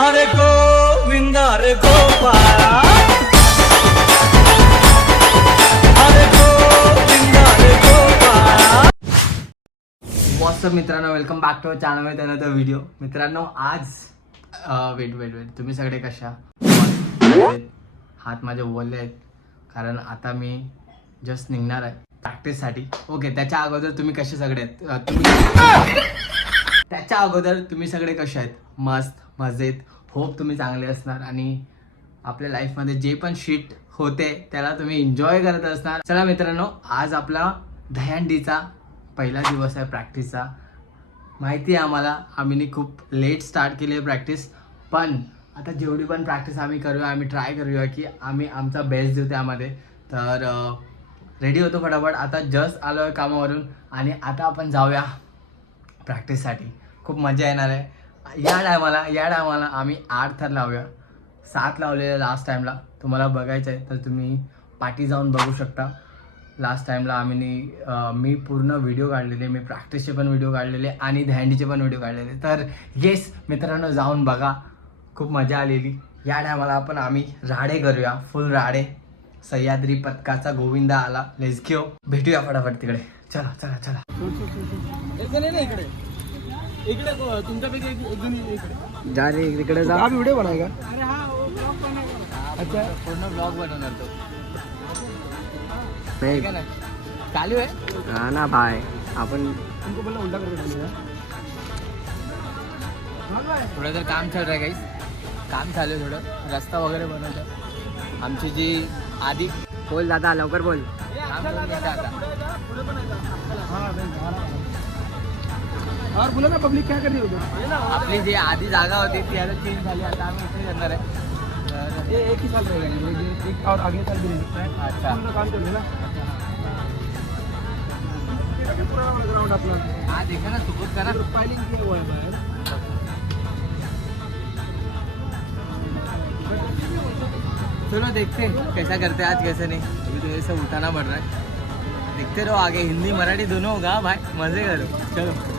अरे गोविंद अरे गोपाळा। व्हॉट्सअप मित्रांनो welcome back to channel another video मित्रांनो आज वेट वेट वेट तुम्ही सगळे कशा. हात माझे ओले आहेत. कारण आता मी जस्ट निघणार आहे प्रॅक्टिससाठी ओके त्याच्या अगोदर तुम्ही कसे सगळे आहेत? तुम्ही त्याच्या अगोदर तुम्ही सगळे कसे आहेत? मस्त. मजेत. होप तुम्ही चांगले असणार आणि आपल्या लाईफमध्ये जे पण शीट होते त्याला तुम्ही एन्जॉय करत असणार. चला मित्रांनो आज आपला दहंडीचा पहिला दिवस आहे प्रॅक्टिसचा माहिती आहे आम्हाला आम्ही खूप लेट स्टार्ट केली आहे प्रॅक्टिस पण आता जेवढी पण प्रॅक्टिस आम्ही करूया आम्ही ट्राय करूया की आम्ही आमचा बेस्ट देऊ त्यामध्ये. तर रेडी होतो फटाफट. आता जस्ट आलो आहे कामावरून आणि आता आपण जाऊया प्रॅक्टिससाठी खूप मजा येणार आहे. या टायमाला या टायमाला आम्ही आठ थर लावूया. सात लावलेले लास्ट टाईमला तुम्हाला बघायचं आहे तर तुम्ही पाठी जाऊन बघू शकता. लास्ट टाईमला आम्ही मी पूर्ण व्हिडिओ काढलेले मी प्रॅक्टिसचे पण व्हिडिओ काढलेले आणि दहंडीचे पण व्हिडिओ काढलेले. तर येस मित्रांनो जाऊन बघा. खूप मजा आलेली. या टायमाला आपण आम्ही राडे करूया. फुल राडे. सह्याद्री पथकाचा गोविंदा आला. लेस घेऊ भेटूया फटाफट तिकडे. चला चला चला. जा रे तिकडे जा. व्हिडिओ बनाएगा अच्छा. पूर्ण ब्लॉग बनवणार तो. चालू आहे? हा ना भाई आपण तुमको बोला उल्टा करके डालेगा थोडं तर काम चालू आहे काही काम चालू आहे थोडं. रस्ता वगैरे बनवतं. आमची जी आधी बोल दादा लवकर बोल. काम. और बोला ना पब्लिक क्या कर रही होगी आपली जी आधी जागा होती ती आता चेंज झाली आता आम्ही इथे करणार आहे. तर ये एक ही साल रहेगा ये ये एक और अगले साल भी नहीं सकता है। अच्छा। पूरा काम चल रहा है ना पूरा ग्राउंड अपना? हा देखा ना सुबोध करा। फाइलिंग किया हुआ है बाहर चलो देखते हैं कैसा करते हैं आज कैसे नहीं। अभी तो ये सब उठाना पड़ रहा है। देखते रहो आगे हिंदी मराठी दोनों होगा भाई मजे करो। चलो।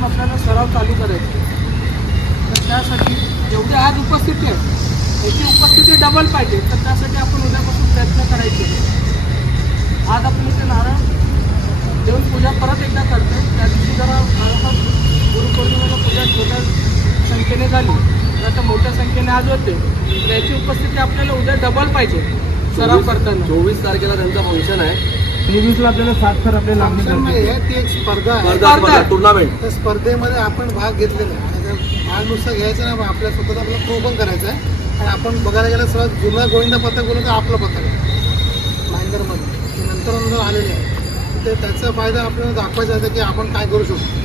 उद्यापासून आपल्याला सराव चालू करायचा. तर त्यासाठी जेवढे आज उपस्थिती आहे याची उपस्थिती डबल पाहिजे. तर त्यासाठी आपण उद्यापासून प्रयत्न करायचे. आज आपण इथे नारळ देऊन पूजा परत एकदा करतो त्या दिवशी जरा गुरुपौर्णिमेला पूजा छोट्या संख्येने झाली. तर आता मोठ्या संख्येने आज होते. तर याची उपस्थिती आपल्याला उद्या डबल पाहिजे. सराव करताना. चोवीस तारखेला त्यांचं फंक्शन आहे. तेवीसला आपल्याला सात तर आपले फंक्शन नाही आहे ती एक स्पर्धा आहे. स्पर्धा स्पर्धा टुर्नामेंट त्या स्पर्धेमध्ये आपण भाग घेतलेला आहे. आणि त्या भाग नुसता घ्यायचा नाही आपल्या स्वतःचा आपला प्रो पण करायचा आहे. आणि आपण बघायला गेलं सर्वात जुना गोविंदा पथक बोलून तर आपलं पथक आहे. भाईंदरमध्ये ते नंतर नंतर आलेले आहे. ते त्याचा फायदा आपल्याला दाखवायचा आहे की आपण काय करू शकतो.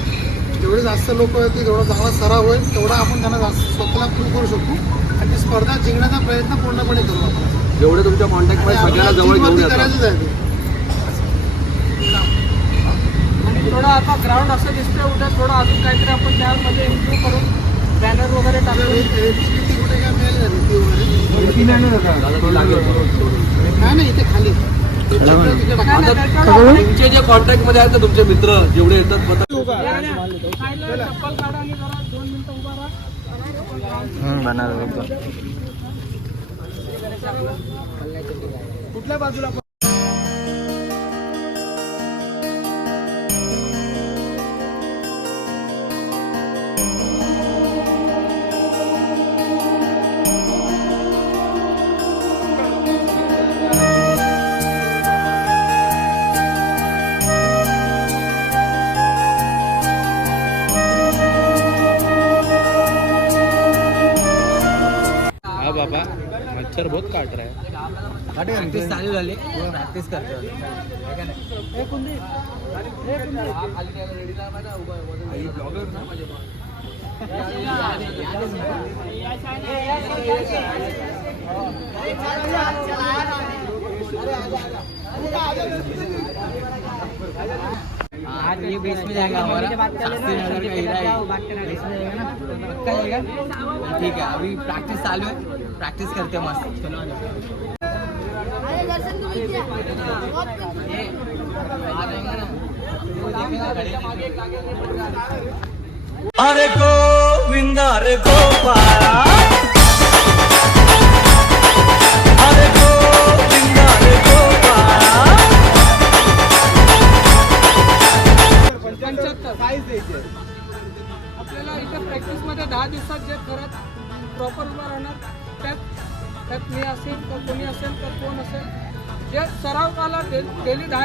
जेवढे जास्त लोक आहेत जेवढा चांगला सराव होईल तेवढा आपण त्यांना जास्त स्वतःला प्रूव्ह करू शकतो. आणि ती स्पर्धा जिंकण्याचा प्रयत्न पूर्णपणे करू आपण. जेवढे तुमच्या कॉन्टॅक्टमध्ये सगळ्यांना आपल्याला जवळ घेऊन येतात. आहे. ते. आणि थोडं आता ग्राउंड असं दिसतंय उद्या थोडं अजून काहीतरी आपण त्यामध्ये इम्प्रूव्ह करून बॅनर वगैरे टाकून नाही नाही इथे खाली. तुमचे जे कॉन्टॅक्टमध्ये आहेत ना तुमचे मित्र जेवढे येतात चप्पल काढा आणि जरा दोन मिनिटं उभा राहा. कुठल्या बाजूला? मच्छर बहुत काट रहा है प्रॅक्टिस चालू झाली प्रॅक्टिस करतो है नाही? आज ये बेस में जाएगा हमारा। अस्सी नंबर का हीरा है बेस में जाएगा ना? पक्का जाएगा? ठीक है अभी प्रैक्टिस चालू है। प्रैक्टिस करते हैं मस्त। चलो आ अरे दर्शन तो खड़े अरे गोविंदा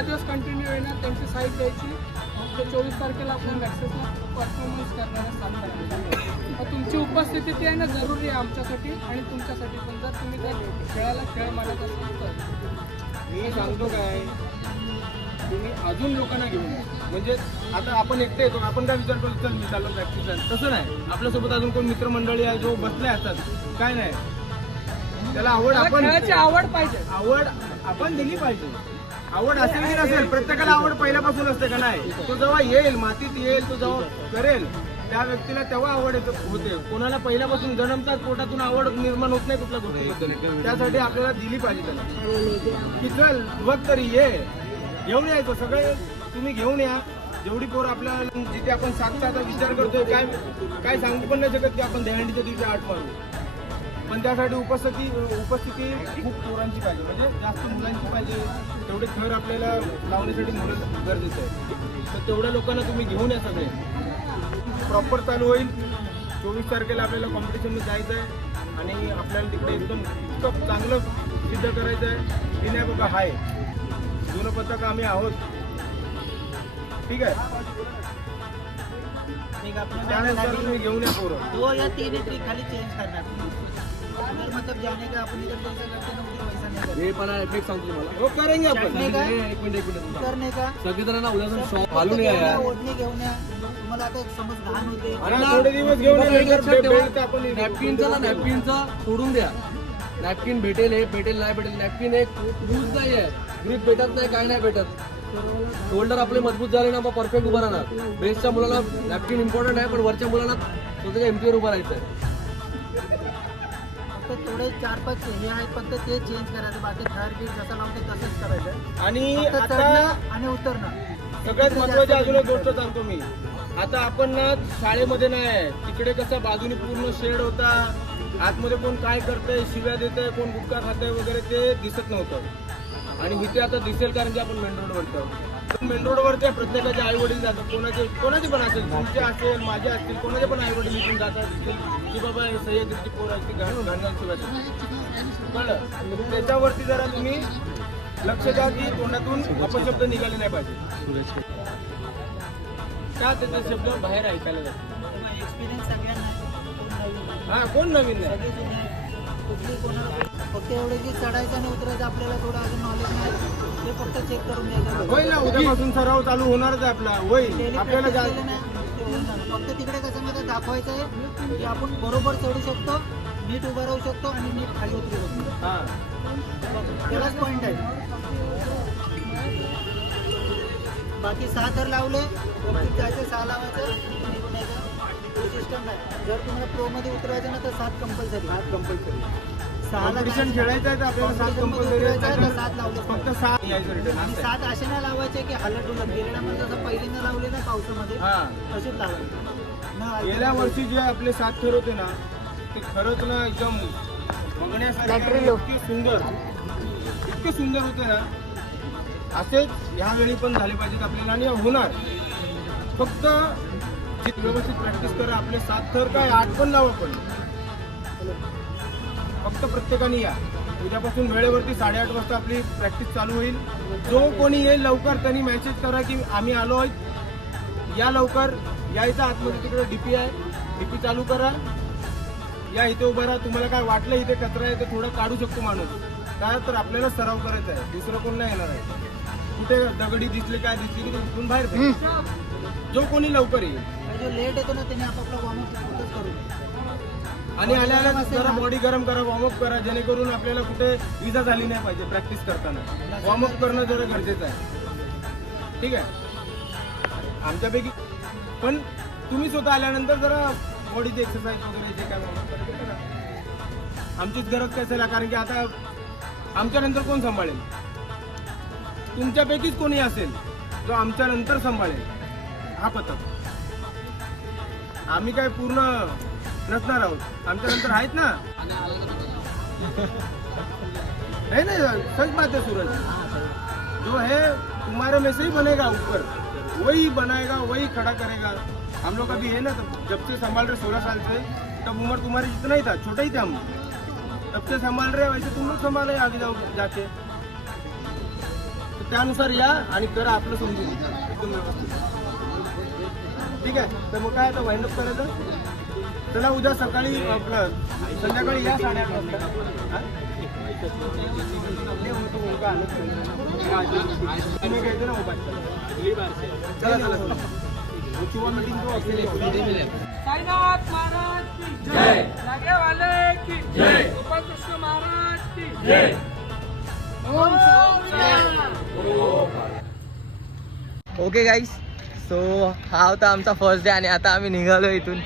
दहा दिवस कंटिन्यू येणार त्यांची साईट द्यायची. ते चोवीस तारखेला आपण मॅक्सेसला परफॉर्मन्स करणारा मग तुमची उपस्थिती ती आहे ना जरुरी आहे आमच्यासाठी आणि तुमच्यासाठी पण. जर तुम्ही जर खेळाला खेळ मानत असाल तर. मी सांगतो काय तुम्ही अजून लोकांना घेऊन म्हणजे आता आपण एकटे येतो आपण काय विचार करतो चल मी चाललो प्रॅक्टिस तसं नाही. आपल्यासोबत अजून कोण मित्रमंडळी आहे जो बसले असतात काय नाही. त्याला आवड आपण आवड पाहिजे. आवड आपण दिली पाहिजे. आवड असेल की नसेल प्रत्येकाला आवड पहिल्यापासून असते का नाही? तो जेव्हा येईल मातीत येईल तो जेव्हा करेल त्या व्यक्तीला तेव्हा आवड होते. कोणाला पहिल्यापासून जन्मतात पोटातून आवड निर्माण होत नाही कुठल्या गोष्टी त्यासाठी आपल्याला दिली पाहिजे त्याला. की चल बघ तरी ये. घेऊन यायचं सगळे तुम्ही घेऊन या. जेवढी पोर आपल्या जिथे आपण सातचा आता विचार करतोय काय काय सांगू पण नाही शकत की आपण दहंडीच्या दिवशी आठ मारू. पण त्यासाठी उपस्थिती उपस्थिती खूप पोरांची पाहिजे. म्हणजे जास्त मुलांची पाहिजे. तेवढे थर आपल्याला लावण्यासाठी मुलं गरजेचं आहे. तर तेवढ्या लोकांना तुम्ही घेऊन या सगळे. प्रॉपर चालू होईल. चोवीस तारखेला आपल्याला कॉम्पिटिशनमध्ये जायचं आहे. आणि आपल्याला तिकडे एकदम इतकं चांगलं सिद्ध करायचं आहे. की नाही बाबा हाय. जुनं पथक आम्ही आहोत. ठीक आहे? त्यानुसार तुम्ही घेऊन या पोरं. दो या तीन ही खाली चेंज है अगर मतलब जाने का अपन इधर जैसा करते उधर वैसा नहीं करते पण आहे एक सांगतो तुम्हाला हो करेंगे आपण चटणी का? एक मिनिट एक मिनिट करने का? सगळी जण ना उद्या शॉप फक्त घालून घेऊन या या, ओढणी घेऊन या तुम्हाला आता समज घाण होते आणि थोडे दिवस घेऊन या, नंतर बे- बेल्ट आपण नॅपकिनचा ना नॅपकिनचा सोडून द्या। नॅपकिन भेटेल हे भेटेल नाही भेटेल नॅपकिन एक यूज नाही आहे ग्रीप भेटत नाही काय नाही भेटत। शोल्डर आपले मजबूत झाले ना मग परफेक्ट उभा राहणार. बेसच्या मुलाला नॅपकिन इम्पॉर्टंट आहे पण वरच्या मुलाला स्वतःच्या एमटीवर उभा राहायचं आहे फक्त थोडे चार पाच हे आहेत फक्त ते चेंज करायचं. बाकी थर्ड बीट जसं लावते तसंच करायचं. आणि फक्त आता चढणं आणि उतरणं. सगळ्यात महत्वाची अजून एक गोष्ट सांगतो मी. आता आपण ना शाळेमध्ये नाही आहे. तिकडे कसं बाजूने पूर्ण शेड होता. आतमध्ये कोण काय करतंय शिव्या देतंय कोण गुटखा खातंय वगैरे ते दिसत नव्हतं. आणि इथे आता दिसेल कारण की आपण मेन रोडवरती मेन रोडवरती प्रत्येकाचे आई वडील जातात कोणाचे कोणाचे पण असेल तुमचे असेल माझे असतील कोणाचे पण आई वडील इथून जातात की बाबा सह्याद्रीची पोरं आहेत ती घाण घाणघाण शिव्या देतात. कळलं त्याच्यावरती जरा तुम्ही लक्ष द्या की तोंडातून अपशब्द निघाले नाही पाहिजे का त्याचे शब्द बाहेर ऐकायला जातात. हा कोण नवीन नाही. कुठली कोणाला फक्त एवढे की चढायचं आणि उतरायचं आपल्याला थोडं अजून नॉलेज नाही. ते फक्त चेक करून होईल ना उद्यापासून सराव चालू होणारच आहे आपला. होईल. आपल्याला जा-. फक्त तिकडे कसं मला दाखवायचं आहे की आपण बरोबर चढू शकतो नीट उभं राहू शकतो आणि नीट खाली उतरू शकतो. हा. त्यालाच पॉईंट आहे. बाकी सहा तर लावले. वरती जायचं सहा जर तुम्हाला प्रो मध्ये उतरायचं ना तर सात कंपल्सरी सात कंपल्सरी सहाला कॉम्पिटिशन खेळायचं आहे तर आपल्याला सात उतरायचं आहे. तर कंपल्सरी सात लावले फक्त सहा यायचं रिटर्न आणि सात असे नाही लावायचे की हलत डुलत गेलेल्या मध्ये जसं पहिल्यांदा लावले ना पावसामध्ये हा. तसेच लावायचे. न गेल्या वर्षी जे आपले सात थर होते ना ते खरंच ना एकदम बघण्यासारखे इतके सुंदर. इतके सुंदर होते ना असेच ह्यावेळी पण झाले पाहिजेत आपल्याला आणि होणार. फक्त व्यवस्थित प्रॅक्टिस करा. आपले सात थर काय? आठ पण लावा पण. फक्त प्रत्येकाने या. उद्यापासून वेळेवरती साडेआठ वाजता आपली प्रॅक्टिस चालू होईल. जो कोणी येईल लवकर त्यांनी मेसेज करा की आम्ही आलो आहोत. या लवकर. यायचं आतमध्ये तिकडे डीपी आहे. डीपी चालू करा. या इथे उभं राहा. तुम्हाला काय वाटलं इथे कचरा आहे ते थोडं काढू शकतो माणूस. काय तर आपल्याला सराव करायचा आहे. दुसरं कोण नाही येणार आहे. कुठे दगडी दिसले काय दिसली की उठून बाहेर. जो कोणी लवकर येईल. जो लेट येतो ना त्याने आपापला वॉर्मअप करू. आणि आल्या आल्या जरा बॉडी गरम करा वॉर्मअप करा जेणेकरून आपल्याला कुठे इजा झाली नाही पाहिजे प्रॅक्टिस करताना. वॉर्मअप करणं जरा गरजेचं आहे. ठीक आहे? आमच्यापैकी पण तुम्ही स्वतः आल्यानंतर जरा बॉडीची एक्सरसाइज वगैरे जे काय करा. आमचीच गरज कशाला कारण की आता आमच्या नंतर कोण सांभाळेल? तुमच्यापैकीच कोणी असेल जो आमच्या नंतर सांभाळेल. हा पथक. आम्ही काय पूर्ण नसणार आहोत. आमच्या नंतर आहेत ना? नहीं नहीं सच बात है सूरज. जो है तुम्हारे में से ही बनेगा ऊपर. वही बनाएगा वही खड़ा करेगा. हम लोग अभी है ना तब जब से संभाल रहे सोलह साल से तब उम्र तुम्हारी जितना ही था छोटा ही थे हम। तब से संभाल रहे वैसे तुम लोग संभाले आगे जाओ जाके। त्यानुसार या आणि करा आपलं समजून. एकदम व्यवस्थित. ठीक आहे? तर मग काय आता वाइंडअप करायचं? चला उद्या सकाळी आपलं संध्याकाळी या साडेआठ वाजता? ये उनको उनका आने के लिए। तुम्ही कहते ना मोबाईल. चला चला चला. वो चुवा मीटिंग तो अकेले साईनाथ महाराज की जय. लागे वाले की जय. गोपाल कृष्ण महाराज की जय. ओके गाईस सो हा होता आमचा फर्स्ट डे आणि आता आम्ही निघालो इथून.